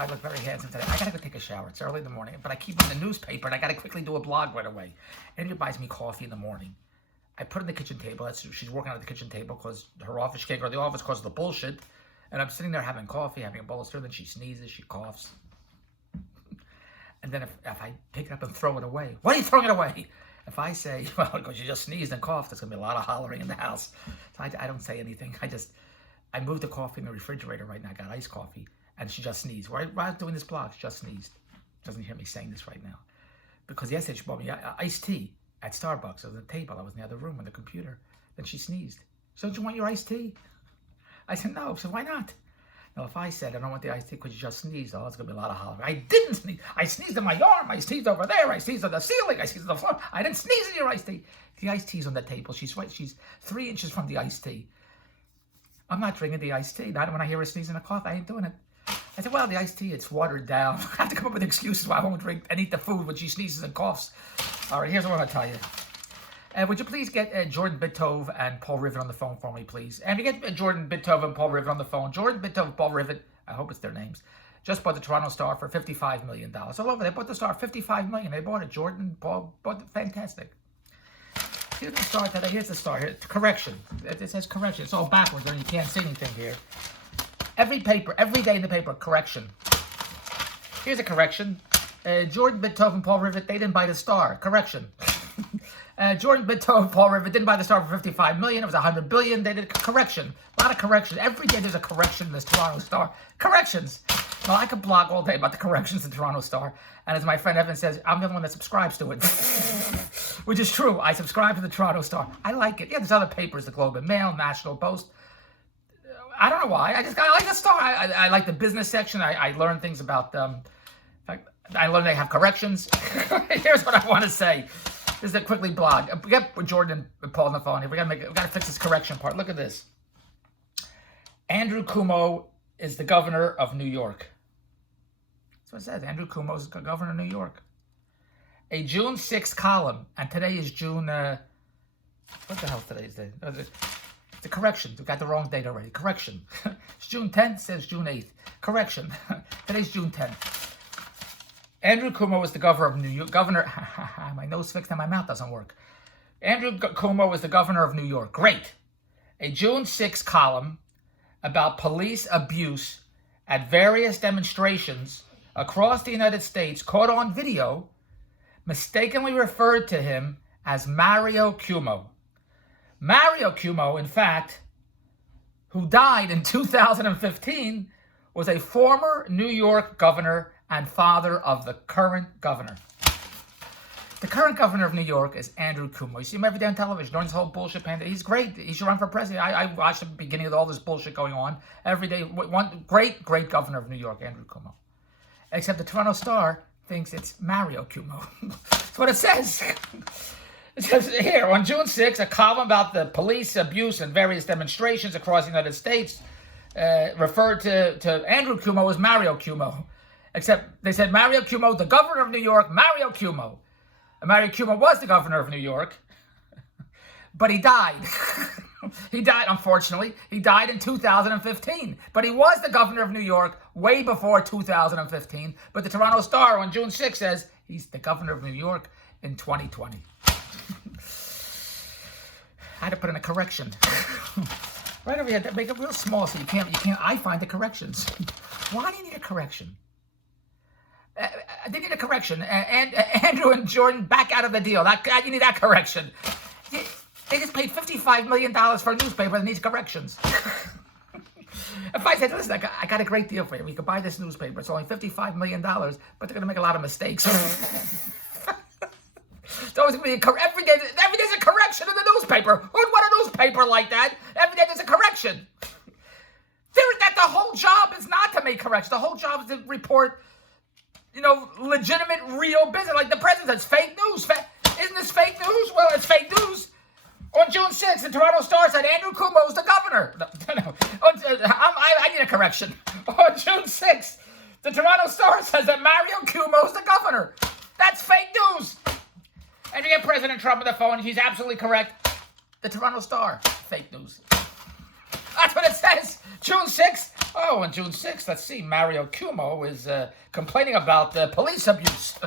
I look very handsome today. I gotta go take a shower. It's early in the morning, but I keep on the newspaper and I gotta quickly do a blog right away. Andrea buys me coffee in the morning. I put it on the kitchen table. She's working at the kitchen table because her office, she can't go to the office because of the bullshit. And I'm sitting there having coffee, having a bowl of cereal, then she sneezes, she coughs. And then if I pick it up and throw it away, why are you throwing it away? If I say, well, because you just sneezed and coughed, there's going to be a lot of hollering in the house. So I don't say anything. I moved the coffee in the refrigerator right now. I got iced coffee. And she just sneezed. While I was doing this blog, she just sneezed. Doesn't hear me saying this right now. Because yesterday she bought me iced tea at Starbucks. It was at the table. I was in the other room on the computer. Then she sneezed. So, don't you want your iced tea? I said, no. She said, why not? Now, if I said, I don't want the iced tea because you just sneezed, oh, it's going to be a lot of hollering. I didn't sneeze. I sneezed in my arm. I sneezed over there. I sneezed on the ceiling. I sneezed on the floor. I didn't sneeze in your iced tea. The iced tea's on the table. She's 3 inches from the iced tea. I'm not drinking the iced tea. Not when I hear her sneezing a cough. I ain't doing it. I said, well, the iced tea, it's watered down. I have to come up with excuses why I won't drink and eat the food when she sneezes and coughs. All right, here's what I'm going to tell you. Would you please get Jordan Bitove and Paul Rivet on the phone for me, please? And you get Jordan Bitove and Paul Rivet on the phone. Jordan Bitove, Paul Rivet, I hope it's their names, just bought the Toronto Star for $55 million. All over, they bought the Star $55 million. They bought it. Jordan, Paul, bought it. Fantastic. Here's the Star today. Here's the Star. Here. Correction. It says correction. It's all backwards, and you can't see anything here. Every day in the paper, correction. Here's a correction. Jordan Bitove and Paul Rivet, they didn't buy the Star. Correction. Jordan Bitove, Paul Rivet didn't buy the Star for $55 million. It was $100 billion. They did correction. A lot of correction. Every day there's a correction in this Toronto Star. Corrections. Well, I could blog all day about the corrections in the Toronto Star. And as my friend Evan says, I'm the only one that subscribes to it. Which is true. I subscribe to the Toronto Star. I like it. Yeah, there's other papers, the Globe and Mail, National Post. I don't know why. I like the Star. I like the business section. I learn things about I learned they have corrections. Here's what I want to say. This is a quickly blog. We got Jordan and Paul on the phone here. We gotta fix this correction part. Look at this. Andrew Cuomo is the governor of New York. That's what it says. Andrew Cuomo is the governor of New York. A June 6th column, and today is June. What the hell today is day? It's a correction. We got the wrong date already. Correction. It's June 10th. It says June 8th. Correction. Today's June 10th. Andrew Cuomo is the governor of New York. My nose fixed and my mouth doesn't work. Andrew Cuomo is the governor of New York. Great. A June 6th column about police abuse at various demonstrations across the United States caught on video mistakenly referred to him as Mario Cuomo. Mario Cuomo, in fact, who died in 2015, was a former New York governor and father of the current governor. The current governor of New York is Andrew Cuomo. You see him every day on television during this whole bullshit pandemic. He's great. He should run for president. I watched the beginning of all this bullshit going on every day. One great governor of New York, Andrew Cuomo. Except the Toronto Star thinks it's Mario Cuomo. That's what it says. It says here, on June 6th, a column about the police abuse and various demonstrations across the United States referred to Andrew Cuomo as Mario Cuomo. Except they said Mario Cuomo, the governor of New York, Mario Cuomo. And Mario Cuomo was the governor of New York, but he died. He died, unfortunately. He died in 2015. But he was the governor of New York way before 2015. But the Toronto Star on June 6th says he's the governor of New York in 2020. I had to put in a correction. Right over here, make it real small so you can't, I find the corrections. Why do you need a correction? They need a correction. And Andrew and Jordan back out of the deal. You need that correction. They just paid $55 million for a newspaper that needs corrections. If I said, listen, I got a great deal for you. We could buy this newspaper. It's only $55 million, but they're going to make a lot of mistakes. So it's going to be every day there's a correction in the newspaper. Who'd want a newspaper like that? Every day there's a correction. That the whole job is not to make corrections. The whole job is to report, legitimate, real business. Like the president says, fake news. Isn't this fake news? Well, it's fake news. On June 6th, the Toronto Star said Andrew Cuomo is the governor. No. I need a correction. On June 6th, the Toronto Star says that Mario Cuomo is the governor. That's fake news. And you get President Trump on the phone, he's absolutely correct. The Toronto Star, fake news. That's what it says. June 6th, Oh, on June 6th, let's see, Mario Cuomo is complaining about police abuse.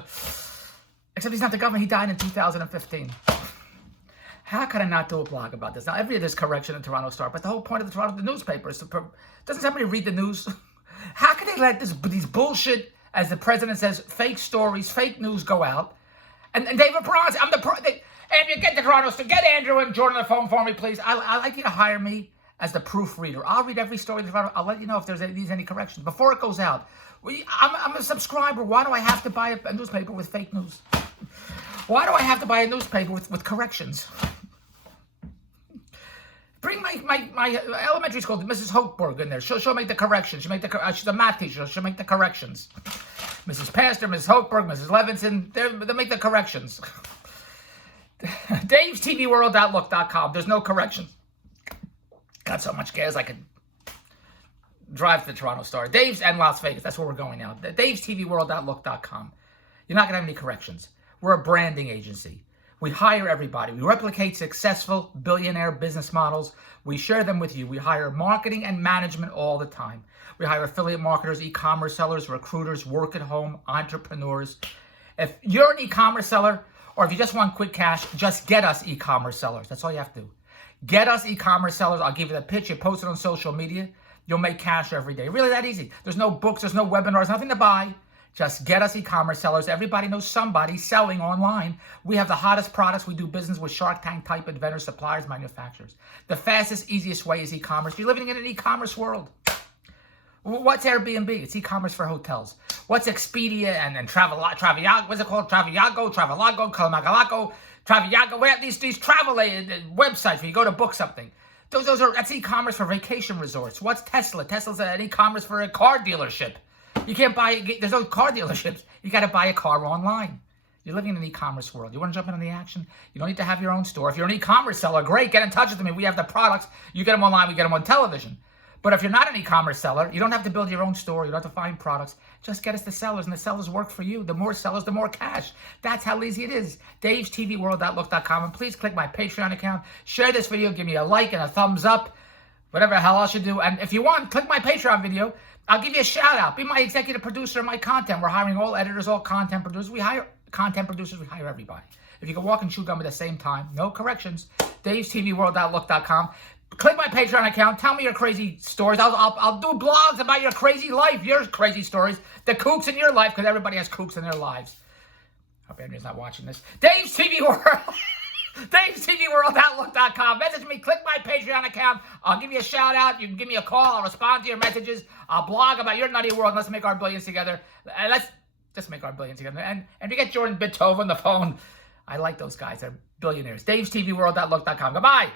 Except he's not the governor. He died in 2015. How can I not do a blog about this? Now, every day there's correction in Toronto Star, but the whole point of the newspaper is to... Doesn't somebody read the news? How can they let these bullshit, as the president says, fake stories, fake news go out? And David Bronze, Andrew, get Andrew and Jordan on the phone for me, please. I'd like you to hire me as the proofreader. I'll read every story. I'll let you know if needs any corrections. Before it goes out, I'm a subscriber. Why do I have to buy a newspaper with fake news? Why do I have to buy a newspaper with corrections? Bring my elementary school, Mrs. Hochberg, in there. She'll make the corrections. She's a math teacher. She'll make the corrections. Mrs. Pastor, Mrs. Hochberg, Mrs. Levinson, they'll make the corrections. Dave'sTVWorld.look.com. There's no corrections. Got so much gas I could drive to the Toronto Star. Dave's and Las Vegas. That's where we're going now. Dave'sTVWorld.look.com. You're not going to have any corrections. We're a branding agency. We hire everybody. We replicate successful billionaire business models. We share them with you. We hire marketing and management all the time. We hire affiliate marketers, e-commerce sellers, recruiters, work-at-home entrepreneurs. If you're an e-commerce seller, or if you just want quick cash, just get us e-commerce sellers. That's all you have to do. Get us e-commerce sellers. I'll give you the pitch. You post it on social media. You'll make cash every day. Really that easy. There's no books. There's no webinars. Nothing to buy. Just get us e-commerce sellers. Everybody knows somebody selling online. We have the hottest products. We do business with Shark Tank type inventors, suppliers, manufacturers. The fastest, easiest way is e-commerce. You're living in an e-commerce world. What's Airbnb? It's e-commerce for hotels. What's Expedia and Traviago? What's it called? Traviago, Kalamagalaco, Traviago. We have these travel websites where you go to book something. That's e-commerce for vacation resorts. What's Tesla? Tesla's an e-commerce for a car dealership. You can't there's no car dealerships. You got to buy a car online. You're living in an e-commerce world. You want to jump in on the action? You don't need to have your own store. If you're an e-commerce seller, great. Get in touch with me. We have the products. You get them online. We get them on television. But if you're not an e-commerce seller, you don't have to build your own store. You don't have to find products. Just get us the sellers, and the sellers work for you. The more sellers, the more cash. That's how easy it is. Dave'sTVWorld.look.com. And please click my Patreon account. Share this video. Give me a like and a thumbs up. Whatever the hell else you do. And if you want, click my Patreon video. I'll give you a shout out. Be my executive producer of my content. We're hiring all editors, all content producers. We hire content producers. We hire everybody. If you can walk and chew gum at the same time, no corrections. Dave'sTVWorld.look.com. Click my Patreon account. Tell me your crazy stories. I'll do blogs about your crazy life, your crazy stories, the kooks in your life, because everybody has kooks in their lives. Hope Andrew's not watching this. Dave's TV World. Dave'sTVWorld.look.com. Message me. Click my Patreon account. I'll give you a shout out. You can give me a call. I'll respond to your messages. I'll blog about your nutty world. Let's make our billions together. And let's just make our billions together. And you get Jordan Bitove on the phone. I like those guys. They're billionaires. Dave'sTVWorld.look.com. Goodbye.